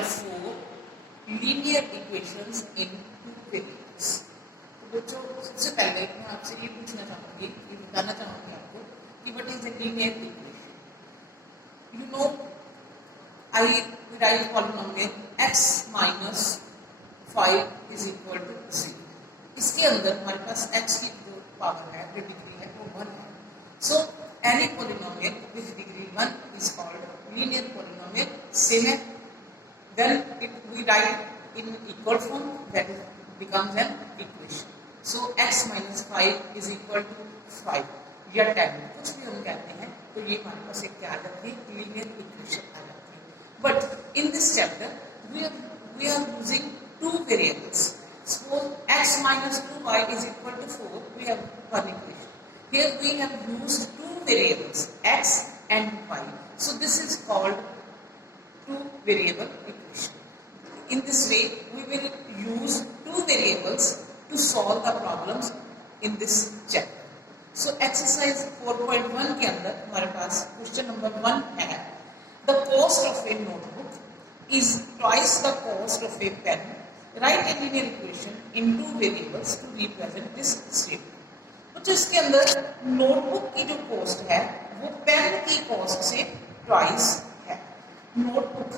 four linear equations in two variables. तो बच्चों सबसे पहले मैं आपसे ये पूछना चाहूँगी, ये बताना चाहूँगी आपको कि what is a linear equation. You know, I write polynomial x minus 5 is equal to 0. इसके अंदर हमारे पास x की जो पावर है, जो डिग्री है, वो 1 है. So any polynomial with degree 1 is called linear polynomial. Same है. Then we write in equal form, that becomes an equation. So x minus 5 is equal to 5 या 10, कुछ भी हम कहते हैं तो ये हमारे पास एक क्या आ जाती है, लीनियर इक्वेशन आ जाती है. But in this chapter we are using two variables. Suppose x minus 2y is equal to 4, we have one equation. Here we have used two variables, x and y. So this is called two variable equation. In this way we will use two variables to solve the problems in this chapter. So exercise 4.1 के अंदर हमारे पास question number 1 है, the cost of a notebook is twice the cost of a pen. Write a linear equation in two variables to represent this statement. तो इसके अंदर notebook की जो cost है वो पेन की कॉस्ट से ट्वाइस है. नोटबुक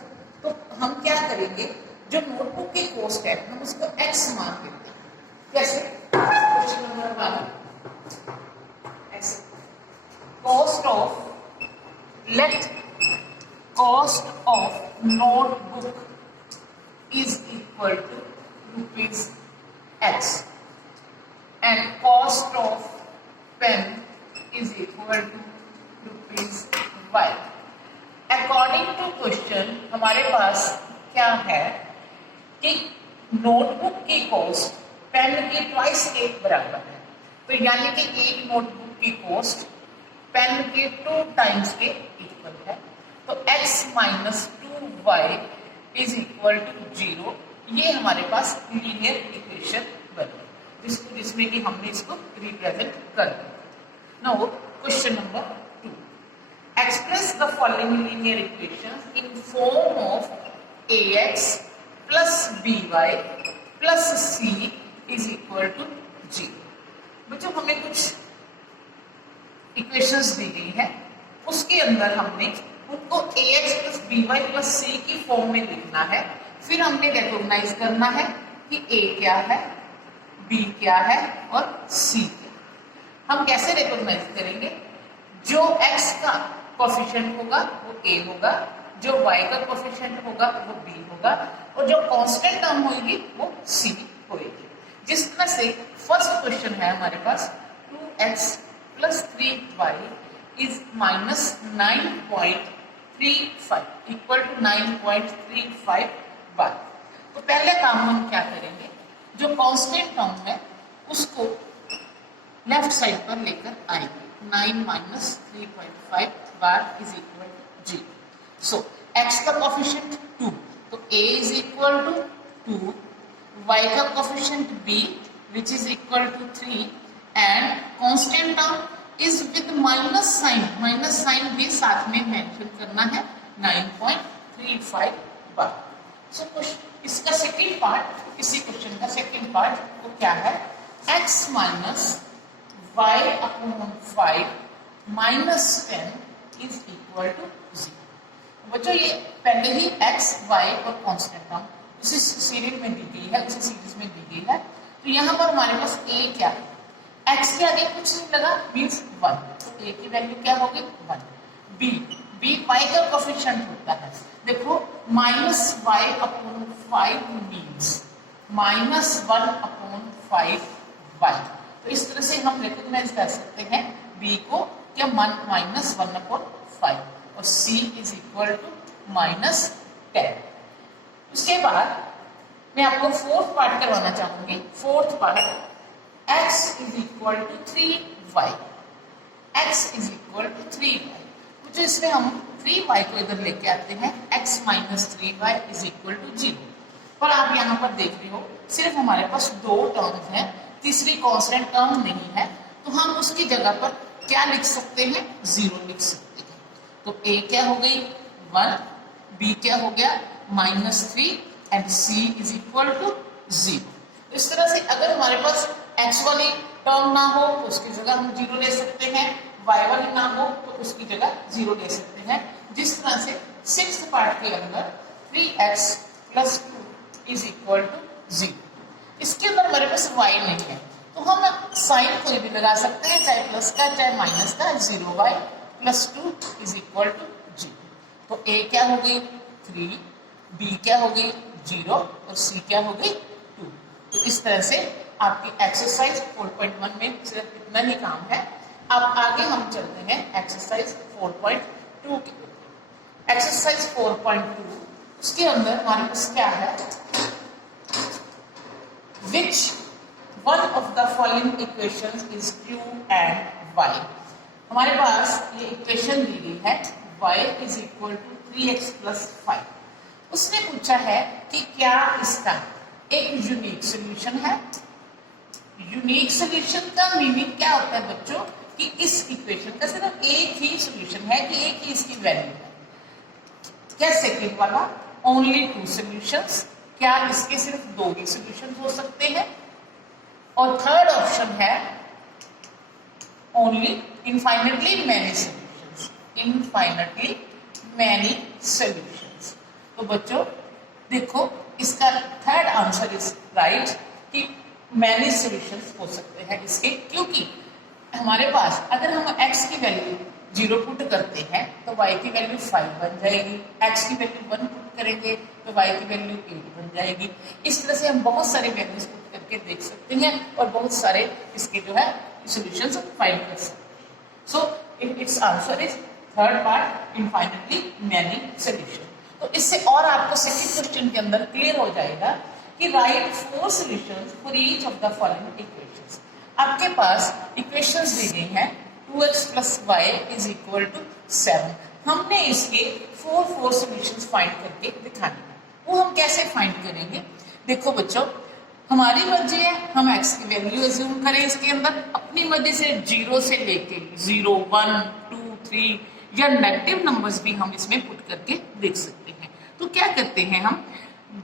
तो हम क्या करेंगे, जो नोटबुक की कॉस्ट है हम उसको x मान लेते हैं. कैसे? क्वेश्चन नंबर 1 ऐसे, cost of let cost of notebook is equal to rupees x and cost of pen is equal to rupees y. According to question हमारे पास क्या है कि नोटबुक की कॉस्ट पेन के ट्वाइस के बराबर है. तो यानी कि एक नोटबुक की कॉस्ट पेन के 2 टाइम्स के इक्वल है. तो x minus 2y is equal to 0. ये हमारे पास लीनियर इक्वेशन बनी जिसमें कि हमने इसको रिप्रेजेंट कर दिया. Now question number 2, express the following linear equations in form of ax plus by plus c is equal to 0. बच्चों हमें कुछ इक्वेशंस दी गई है, उसके अंदर हमने उनको ax plus by plus c की फॉर्म में लिखना है. फिर हमने रिकॉग्नाइज करना है कि a क्या है, b क्या है और c क्या. हम कैसे रिकॉग्नाइज करेंगे? जो x का कोफिशिएंट होगा वो a होगा, जो y का कोफिशिएंट होगा वो b होगा और जो कांस्टेंट टर्म होगी वो c होगी. जिस तरह से फर्स्ट क्वेश्चन है हमारे पास 2x plus 3y is minus 9.35 equal to 9.35 y. तो पहले काम हम क्या करेंगे, जो कांस्टेंट टर्म है उसको लेफ्ट साइड पर लेकर आएंगे. 9 minus 3.5 बार is equal to 0. So x का कोफिशिएंट 2, तो a is equal to 2, y का coefficient b which is equal to 3 and constant term is with minus sign भी साथ में मेंशन करना है 9.35 बार. सो इसका सेकेंड पार्ट, इसी क्वेश्चन का सेकेंड पार्ट वो क्या है, x minus y upon 5 minus 10 is equal to 0. बच्चों ये पहले ही x, y और कांस्टेंट टर्म उसी सीरीज में दी गई है, उसी सीरीज में दी गई है. तो यहाँ पर हमारे पास a क्या है, x के आगे कुछ नहीं लगा मीन्स 1, तो a की वैल्यू क्या होगी 1. b y का कोफिशिएंट होता है, देखो minus y upon 5 means minus 1 upon 5 y. तो इस तरह से हम रिकॉग्नाइज कर सकते हैं b को क्या माइनस 1 अपॉन 5 और c is equal to minus 10. उसके बाद मैं आपको फोर्थ पार्ट करवाना चाहूंगी. Fourth part x is equal to 3y, x is equal to 3y. तो इसमें हम 3y को इधर लेके आते हैं, x minus 3y is equal to 0. पर आप यहाँ पर देख रहे हो सिर्फ हमारे पास 2 टर्म्स हैं, तीसरी कांस्टेंट टर्म नहीं है, तो हम उसकी जगह पर क्या लिख सकते हैं, 0 लिख सकते हैं. तो a क्या हो गई 1, b क्या हो गया -3 and c is equal to 0। इस तरह से अगर हमारे पास x वाली टर्म ना हो तो उसकी जगह हम 0 ले सकते हैं, y वाली ना हो तो उसकी जगह 0 ले सकते हैं। जिस तरह से 6th पार्ट के अंदर 3x + 2 इज इक्वल टू 0। इसके अंदर हमारे पास y नहीं है तो हम साइन कोई भी लगा सकते हैं, चाहे प्लस का चाहे माइनस का। 0y + 2 is equal to 0। तो a क्या हो गई 3, b क्या हो गई 0 और c क्या हो गई 2। तो इस तरह से आपकी एक्सरसाइज 4.1 में सिर्फ इतना ही काम है। अब आगे हम चलते हैं एक्सरसाइज 4.2 के। एक्सरसाइज 4.2 उसके अंदर हमारे पास क्या है, which one of the following equations is q and y। हमारे पास ये इक्वेशन दी गई है y is equal to 3x + 5। उसने पूछा है कि क्या इसका एक यूनिक सोल्यूशन है। यूनिक सोल्यूशन का मीनिंग क्या होता है बच्चों, कि इस इक्वेशन का सिर्फ एक ही सोल्यूशन है, कि एक ही इसकी वैल्यू है। क्या सेकंड वाला ओनली 2 सॉल्यूशंस, क्या इसके सिर्फ 2 ही सॉल्यूशन हो सकते हैं। और थर्ड ऑप्शन है only infinitely many solutions, infinitely many solutions. तो बच्चों देखो इसका थर्ड आंसर इज राइट कि मैनी सॉल्यूशंस हो सकते हैं इसके, क्योंकि हमारे पास अगर हम x की वैल्यू 0 पुट करते हैं तो y की वैल्यू 5 बन जाएगी, x की वैल्यू 1 पुट करेंगे तो y की वैल्यू 8 बन जाएगी। इस तरह से हम बहुत सारे वैल्यूज पुट करके देख सकते हैं और बहुत सारे इसके जो है सॉल्यूशंस फाइंड कर सकते हैं। So it's answer is third part infinitely many solution. तो इससे और आपको सेकंड क्वेश्चन के अंदर क्लियर हो जाएगा कि right 4 solutions for each of the following equations. आपके पास इक्वेशंस दी गई हैं 2x + y is equal to 7। हमने इसके 4 सॉल्यूशंस फाइंड करके दिखाने हैं। वो हम कैसे फाइंड करेंगे, देखो बच्चों हमारी मर्जी है, हम x की वैल्यू एज्यूम करें इसके अंदर अपनी मर्जी से 0 से लेके 0, 1, 2, 3 या नेगेटिव नंबर्स भी हम इसमें पुट करके देख सकते हैं। तो क्या करते हैं हम,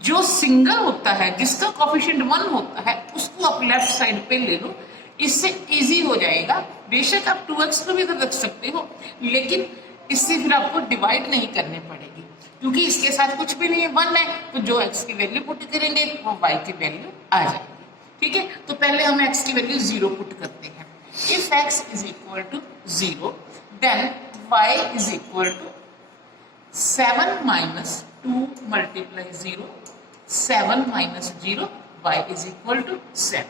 जो सिंगल होता है जिसका कोफिशिएंट 1 होता है उसको आप लेफ्ट साइड पे ले लो, इससे इजी हो जाएगा। बेशक आप 2x को भी इधर रख सकते हो लेकिन इससे फिर आपको डिवाइड नहीं करने पड़ेगी, क्योंकि इसके साथ कुछ भी नहीं है 1 है, तो जो x की वैल्यू पुट करेंगे वो y की वैल्यू आ जाएगी। ठीक है, तो पहले हम x की वैल्यू 0 पुट करते हैं। If x is equal to 0 then y is equal to 7 - 2 × 0, 7 - 0, y is equal to 7।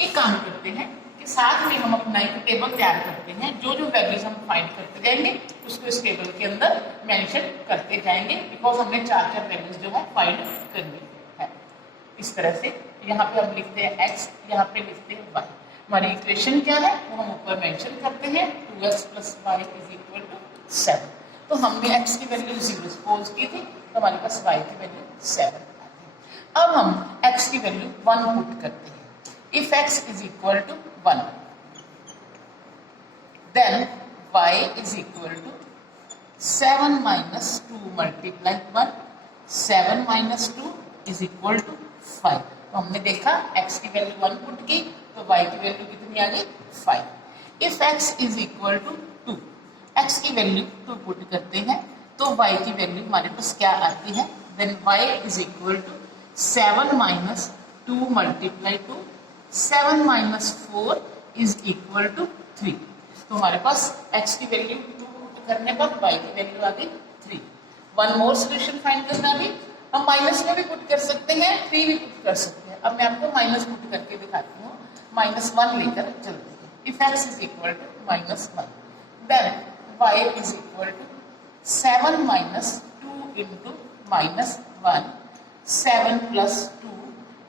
एक काम करते हैं कि साथ में हम अपना एक टेबल तैयार करते हैं, जो जो वैल्यूज हम फाइंड करते जाएंगे उसको इस टेबल के अंदर मेंशन करते जाएंगे, बिकॉज हमने 4 वैल्यूज जो है फाइंड करनी है। इस तरह से यहाँ पे हम लिखते हैं x, यहाँ पे लिखते हैं y। हमारी इक्वेशन क्या है वो हम ऊपर मेंशन करते हैं 2x + y is equal to 7। तो हमने x की वैल्यू 0 सपोज की थी तो हमारे पास y की वैल्यू 7 आ गई। अब हम x की वैल्यू 1 पुट करते हैं। If x is equal to 1, then y is equal to 7 - 2 × 1, 7 - 2 is equal to 5। तो हमने देखा x की वैल्यू 1 पुट की तो y की वैल्यू कितनी आ गई 5। If x is equal to 2, x की वैल्यू 2 पुट करते हैं तो y की वैल्यू हमारे पास क्या आती है, then y is equal to 7 - 2 × 2, 7 - 4 is equal to 3। तो हमारे पास x की वैल्यू 2 पुट करने पर y की वैल्यू आ गई 3। वन मोर सोल्यूशन फाइंड करना भी, हम माइनस में भी पुट कर सकते हैं, 3 भी पुट कर सकते हैं। अब मैं आपको माइनस पुट करके दिखाती हूँ, -1 लेकर चलते हैं। If x is equal to -1 then y is equal to 7 - 2 × -1, 7 + 2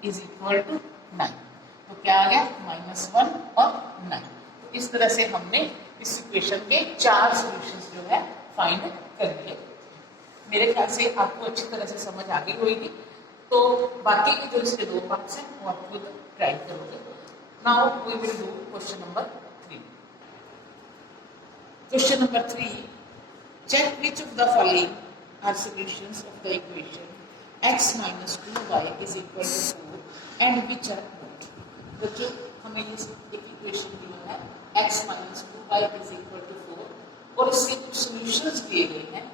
is equal to 9। तो क्या आ गया -1 और 9। तो इस तरह से हमने इस इक्वेशन के 4 सॉल्यूशंस जो है फाइंड कर लिए। मेरे ख्याल से आपको अच्छी तरह से समझ आ गई होगी। तो बाकी के जो इसके 2 पार्ट्स हैं वो आप खुद ट्राई करोगे। Now we will do question number 3। Question number 3, check which of the following are solutions of the equation x minus 2y is equal to 4 and which are not. बच्चों हमें ये एक इक्वेशन गिवन है x minus 2y is equal to 4 और इसके कुछ solutions दिए गए हैं,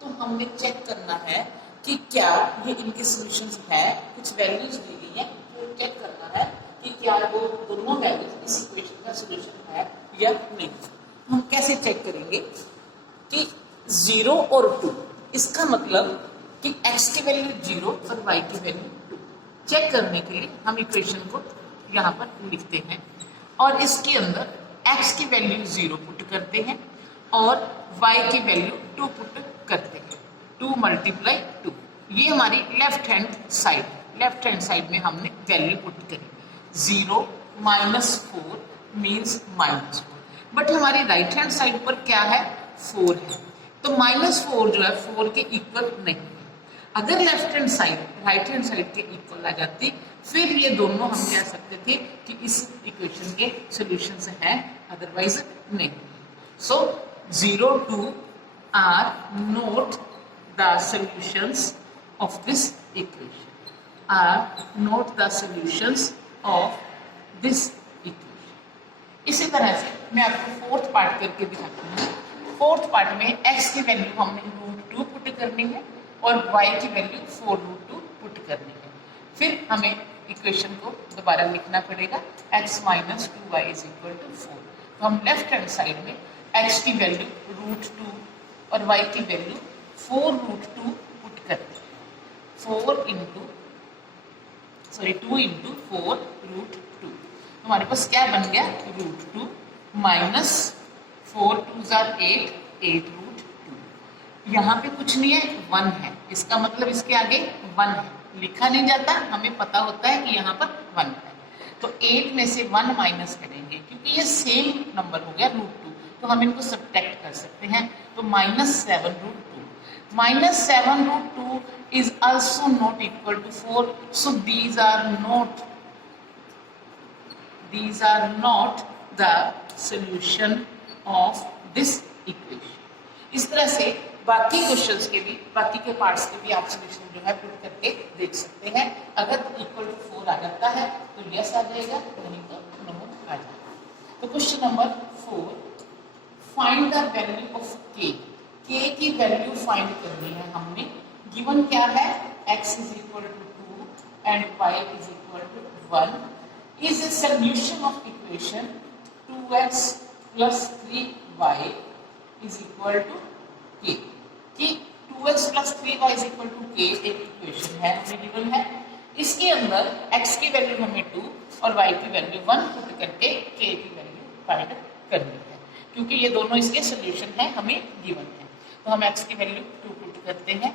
तो हमने चेक करना है कि क्या ये इनके सॉल्यूशंस है। कुछ वैल्यूज दी गई हैं तो चेक करना है कि क्या वो दोनों वैल्यूज इस इक्वेशन का सॉल्यूशन है या नहीं। हम कैसे चेक करेंगे कि 0 और 2, इसका मतलब कि x की वैल्यू 0 और y की वैल्यू 2। चेक करने के लिए हम इक्वेशन को यहाँ पर लिखते हैं और इसके अंदर x की वैल्यू 0 पुट करते हैं और y की वैल्यू 2 पुट करते हैं। 2 मल्टीप्लाई 2, ये हमारी लेफ्ट हैंड साइड में हमने वैल्यू पुट करी। 0 माइनस 4 मीन्स माइनस 4, बट हमारी राइट हैंड साइड पर क्या है, 4 है, तो माइनस 4 जो है 4 के इक्वल नहीं है। अगर left hand side right hand side के इक्वल आ जाती फिर ये दोनों हम कह सकते थे कि इस इक्वेशन के सॉल्यूशंस हैं, अदरवाइज नहीं। So 0 2 are not the solutions of this equation, are not the solutions of this equation. इसी तरह से मैं आपको फोर्थ पार्ट करके दिखाती हूँ। फोर्थ पार्ट में x की वैल्यू हमने √2 पुट करनी है और y की वैल्यू 4√2 पुट करनी है। फिर हमें इक्वेशन को दोबारा लिखना पड़ेगा x minus 2y is equal to 4। तो हम लेफ्ट हैंड साइड में x की वैल्यू √2 और y की वैल्यू 4√2 पुट करते हैं। 2 इंटू 4√2, हमारे पास क्या बन गया, √2 माइनस 4 2 8 8√2। यहाँ पे कुछ नहीं है, 1 है, इसका मतलब इसके आगे 1 है, लिखा नहीं जाता, हमें पता होता है कि यहाँ पर 1 है। तो 8 में से 1 माइनस करेंगे क्योंकि ये सेम नंबर हो गया √2, तो हम इनको सब्ट्रैक्ट कर सकते हैं। तो -7√2, -7√2 is also not equal to 4, so these are not the solution of this equation। इस तरह से बाकी क्वेश्चंस के भी, बाकी के पार्ट्स के भी आप सॉल्यूशन जो है पुट करके देख सकते हैं। अगर इक्वल टू 4 आ जाता है तो यस आ जाएगा, नहीं तो नो आ जाएगा। तो question number 4, find the value of k। k की वैल्यू फाइंड करनी है हमने। गिवन क्या है, x is equal to 2 and y is equal to 1 is a solution of equation 2x plus 3y is equal to k। कि 2x plus 3y is equal to k एक equation है, हमें given है। इसके अंदर x की value हमें 2 और y की वैल्यू 1 पुट करके k की वैल्यू फाइंड करनी है, क्योंकि ये दोनों इसके सॉल्यूशन है, हमें गिवन है। तो हम x की वैल्यू 2 पुट करते हैं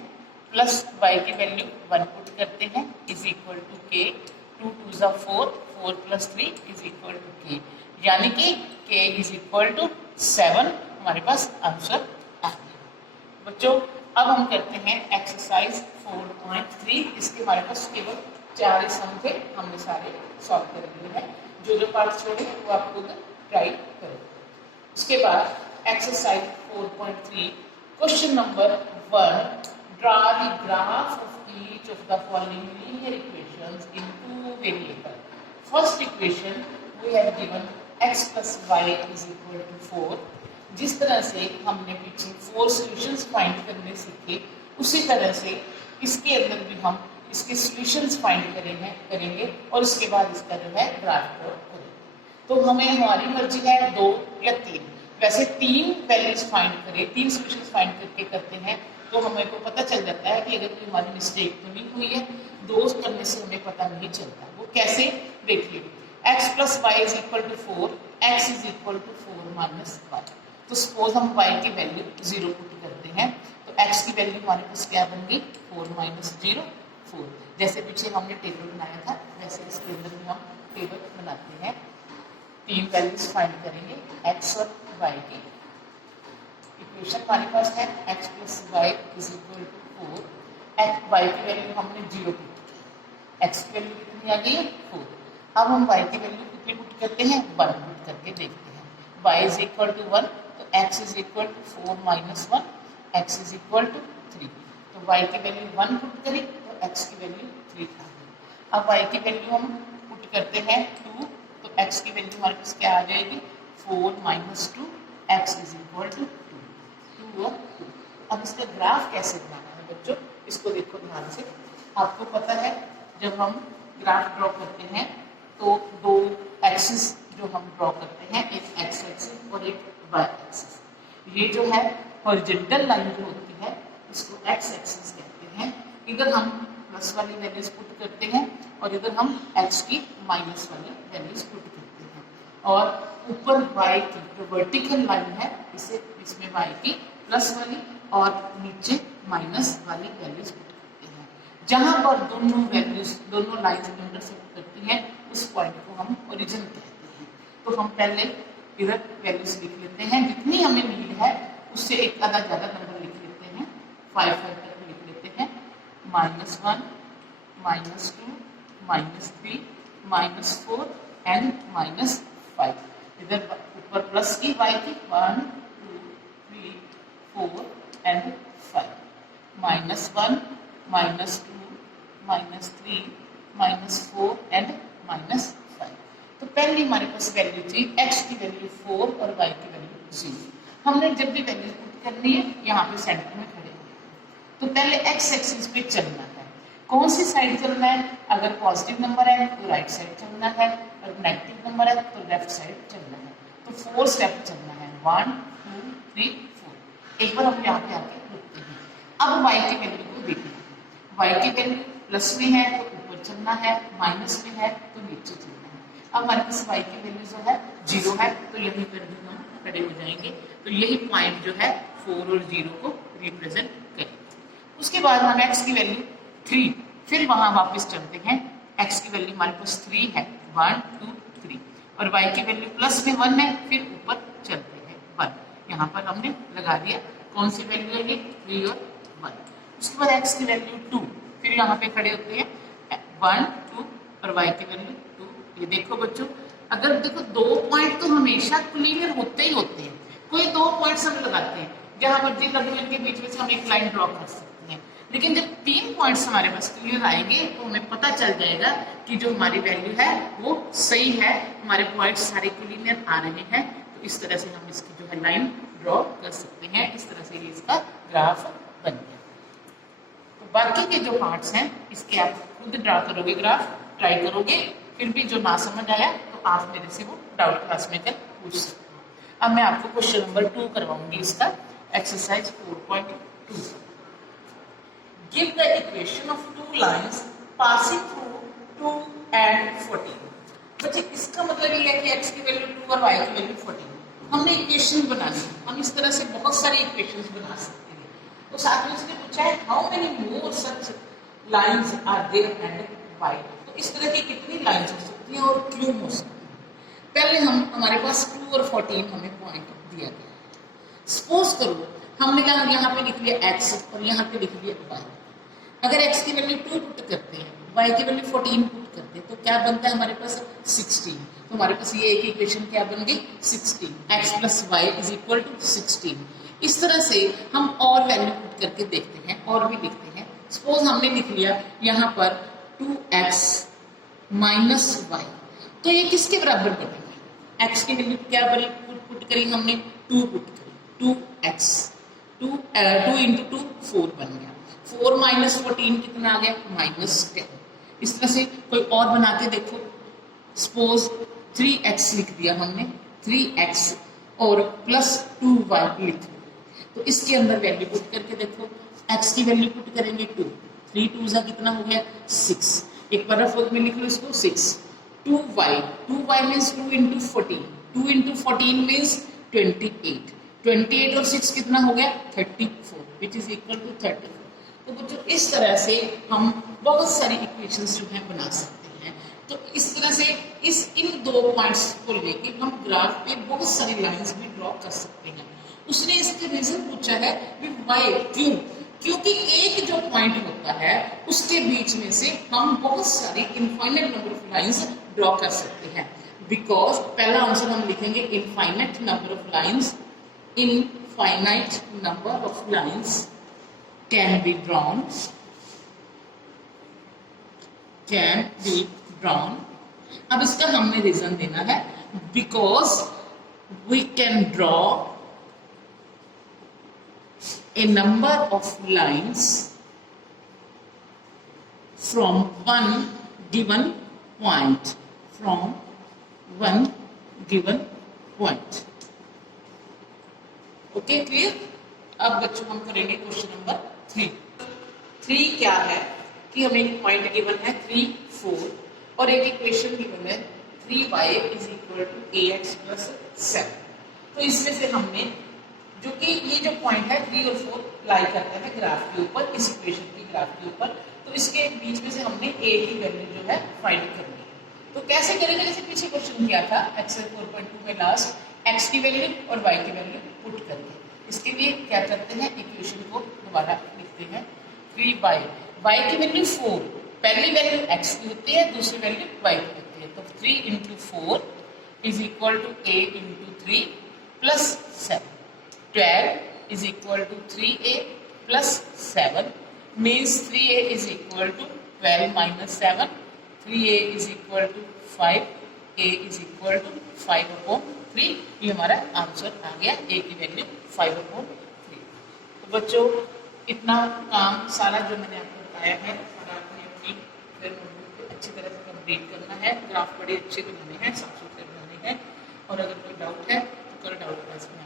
प्लस y की वैल्यू 1 पुट करते हैं is equal to k। 2 2 4, 4 plus 3 is equal to k, यानी कि k इज इक्वल टू 7 हमारे पास आंसर आ गया। बच्चों अब हम करते हैं एक्सरसाइज 4.3। इसके हमारे पास केवल 4 सम थे, हमने सारे सॉल्व कर लिए हैं। जो पार्ट छोड़े वो आप खुद ट्राई करें। उसके बाद exercise 4.3 question number 1, draw the graph of each of the following linear equations in 2 variables. First equation we have given x plus y is equal to 4। जिस तरह से हमने पीछे 4 सॉल्यूशंस फाइंड करने सीखे, उसी तरह से इसके अंदर भी हम इसके सॉल्यूशंस फाइंड करेंगे और उसके बाद इसका जो है ग्राफ प्लॉट करेंगे। तो हमें हमारी मर्जी है 2 या 3, वैसे 3 वैल्यूज फाइंड करें, 3 सॉल्यूशंस फाइंड करके करते हैं तो हमें को पता चल जाता है कि अगर कोई हमारी मिस्टेक तो नहीं हुई है। 2 करने से हमें पता नहीं चलता, वो कैसे, देखिए x plus y is equal to 4, x is equal to 4 minus y. तो सपोज हम y की वैल्यू 0 पुट करते हैं तो x की वैल्यू हमारे पास क्या बन गई, 4 माइनस 0 4। जैसे पीछे हमने टेबल बनाया था वैसे इसके अंदर भी हम टेबल बनाते हैं। 3 वैल्यूज फाइंड करेंगे x और y की। इक्वेशन हमारे पास है x plus y is equal to 4, y की वैल्यू हमने 0 पुट की, x की वैल्यू कितनी आ गई है 4। अब हम y की वैल्यू कितनी पुट करते हैं, 1 पुट करके देखते हैं। y इज इक्वल टू 1 तो x is equal to 4 minus 1, x is equal to 3। तो y की वैल्यू 1 पुट करी तो x की वैल्यू 3 आ गई। अब y की वैल्यू हम पुट करते हैं 2, तो x की वैल्यू हमारे पास क्या आ जाएगी 4 minus 2, x is equal to 2 और 2। अब इसका ग्राफ कैसे बनाना है बच्चों, इसको देखो ध्यान से। आपको पता है जब हम ग्राफ ड्रॉ करते हैं तो दो एक्सिस जो हम ड्रॉ करते हैं, एक एक्स एक्सिस और एक वाई एक्सिस। ये जो है हॉरिजॉन्टल लाइन जो होती है इसको एक्स एक्सिस कहते हैं। इधर हम प्लस वाली वैल्यूज पुट करते हैं और इधर हम एक्स की माइनस वाली वैल्यूज पुट करते हैं, और ऊपर वाई की जो वर्टिकल लाइन है इसे इसमें वाई की प्लस वाली और नीचे माइनस वाली वैल्यूज पुट करते हैं। जहां पर दोनों वैल्यूज दोनों लाइन्स इंटरसेक्ट करती हैं उस पॉइंट को हम ओरिजिन कहते हैं। तो हम पहले इधर वैल्यूज लिख लेते हैं, जितनी हमें नीड है उससे एक आधा ज़्यादा नंबर लिख लेते हैं, 5 तक लिख लेते हैं। -1, -2, -3, -4 एंड -5। इधर ऊपर प्लस की वाई की 1, 2, 3, 4 एंड 5। -1, -2, -3, -4 एंड -5। तो पहली हमारे पास वैल्यू थी x की वैल्यू 4 और y की वैल्यू 0। हमने जब भी वैल्यू पुट करनी है यहाँ पे सेंटर में खड़े होंगे, तो पहले x एक्सिस पे चलना है। कौन सी साइड चलना है? अगर पॉजिटिव नंबर है तो राइट साइड चलना है, और नेगेटिव नंबर है तो लेफ्ट साइड चलना है। तो 4 स्टेप चलना है, 1, 2, 3, 4। एक बार हम यहाँ पे आके रुकते हैं। अब y की वैल्यू को देखना है। y की वैल्यू प्लस में है तो ऊपर चलना है, माइनस में है तो नीचे चलना है। अब हमारे पास y की वैल्यू जो है 0 है, तो यहीं पर भी हम खड़े हो जाएंगे। तो यही पॉइंट जो है 4 और 0 को रिप्रेजेंट करेंगे। उसके बाद हम x की वैल्यू 3, फिर वहां वापस चलते हैं। x की वैल्यू हमारे पास 3 है, 1, 2, 3, और y की वैल्यू प्लस में 1 है, फिर ऊपर चलते हैं 1। यहाँ पर हमने लगा दिया कौन सी वैल्यू है ये 3 और 1। उसके बाद x की वैल्यू 2, फिर यहाँ पे खड़े होते हैं 1, 2 और y की वैल्यू 2। ये देखो बच्चों, अगर देखो दो पॉइंट तो हमेशा क्लियर होते ही होते हैं। कोई दो पॉइंट्स हम लगाते हैं जहां मर्जी लगे इनके बीच में से हम एक लाइन ड्रॉ कर सकते हैं, लेकिन जब 3 पॉइंट्स हमारे पास क्लियर आएंगे तो हमें पता चल जाएगा कि जो हमारी वैल्यू है वो सही है, हमारे पॉइंट्स सारे क्लियर आ रहे हैं। तो इस तरह से हम इसकी जो है लाइन ड्रॉ कर सकते हैं। इस तरह से ये इसका ग्राफ बन गया। तो बाकी के जो पार्ट्स हैं इसके आप खुद ड्रा करोगे, ग्राफ ट्राई करोगे, फिर भी जो ना समझ आया तो आप मेरे से वो डाउट क्लास में कर पूछ सकते हो। अब मैं आपको क्वेश्चन नंबर 2 करवाऊंगी, इसका exercise 4.2। Give the equation of 2 lines passing through 2 and 14। बच्चे इसका मतलब ये है कि x की वैल्यू 2 और y की वैल्यू 14। हमने इक्वेशन बनानी है, हम इस तरह से बहुत सारी इक्वेशंस बना सकते हैं। तो साथ में उसने पूछा है how many more such lines are there and why. तो इस तरह की कितनी लाइंस हो सकती हैं और क्यों हो सकती हैं। पहले हम हमारे पास 2 और 14 हमें पॉइंट दिया गया। सपोज करो हमने कहा यहाँ पे लिख लिया x और यहाँ पे लिख लिया y। अगर x की वैल्यू 2 पुट करते हैं, y की वैल्यू 14 पुट करते हैं, तो क्या बनता है हमारे पास 16। तो हमारे पास ये एक इक्वेशन क्या बन गई 16, x plus y is equal to 16। इस तरह से हम और वैल्यू पुट करके देखते हैं और भी लिखते हैं। सपोज हमने लिख लिया यहाँ पर 2x माइनस वाई, तो ये किसके बराबर बनेगा? x की वैल्यू क्या बनी पुट करी हमने 2 पुट करी, 2x 2 इंटू 2 4 बन गया। 4 माइनस 14 कितना आ गया -10। इस तरह से कोई और बना के देखो। सपोज 3x लिख दिया हमने, 3x और प्लस 2y लिख दिया, तो इसके अंदर वैल्यू पुट करके देखो। x की वैल्यू पुट करेंगे 2, 3 2 कितना हो गया 6। एक बार रफ में लिख लो इसको 6। 2y means 2 into 14, 2 into 14 means 28। 28 और 6 कितना हो गया 34, विच इज इक्वल टू 34। तो बच्चों इस तरह से हम बहुत सारी इक्वेशंस जो है बना सकते हैं। तो इस तरह से इन 2 पॉइंट्स को लेके हम ग्राफ पे बहुत सारी लाइंस भी ड्रॉ कर सकते हैं। उसने इसके रीजन पूछा है कि वाई, क्यों? क्योंकि एक जो पॉइंट होता है उसके बीच में से हम बहुत सारी infinite number of lines draw कर सकते हैं। बिकॉज पहला आंसर हम लिखेंगे infinite number of lines, infinite number of lines can be drawn can be drawn. अब इसका हमने रीजन देना है because we can draw a number of lines from one given point, from one given point. Okay clear. अब बच्चों हम करेंगे question number 3 क्या है कि हमें एक पॉइंट गिवन है 3, 4 और एक इक्वेशन गिवन है 3y is equal to ax plus 7। तो इसमें से हमने जो कि ये जो पॉइंट है 3 और 4 लाई करते हैं ग्राफ के ऊपर, इस इक्वेशन की ग्राफ के ऊपर, तो इसके बीच में से हमने a की वैल्यू जो है फाइंड करनी है। तो कैसे करेंगे, जैसे पीछे क्वेश्चन किया था एक्सरसाइज 4.2 में लास्ट, x की वैल्यू और y की वैल्यू पुट करके। इसके लिए क्या करते हैं, इक्वेशन को दोबारा लिखते हैं 3y की वैल्यू 4, पहली वैल्यू x की होती है, दूसरी वैल्यू y की होती है, तो 3 into 4 is equal to a into 3 plus 7। 12 is equal to 3a plus 7 means 3a is equal to 12 minus 7, 3a is equal to 5, a is equal to 5 upon 3। ये हमारा आंसर आ गया, a की value 5 upon 3। तो बच्चों इतना काम सारा जो मैंने आपको बताया है सारा आपने अपनी फिर नोटबुक पे अच्छी तरह से कंप्लीट करना है, ग्राफ बड़े अच्छे बनाने हैं, साफ सुथरे बनाने हैं, और अगर कोई डाउट है तो कल डाउट क्लास में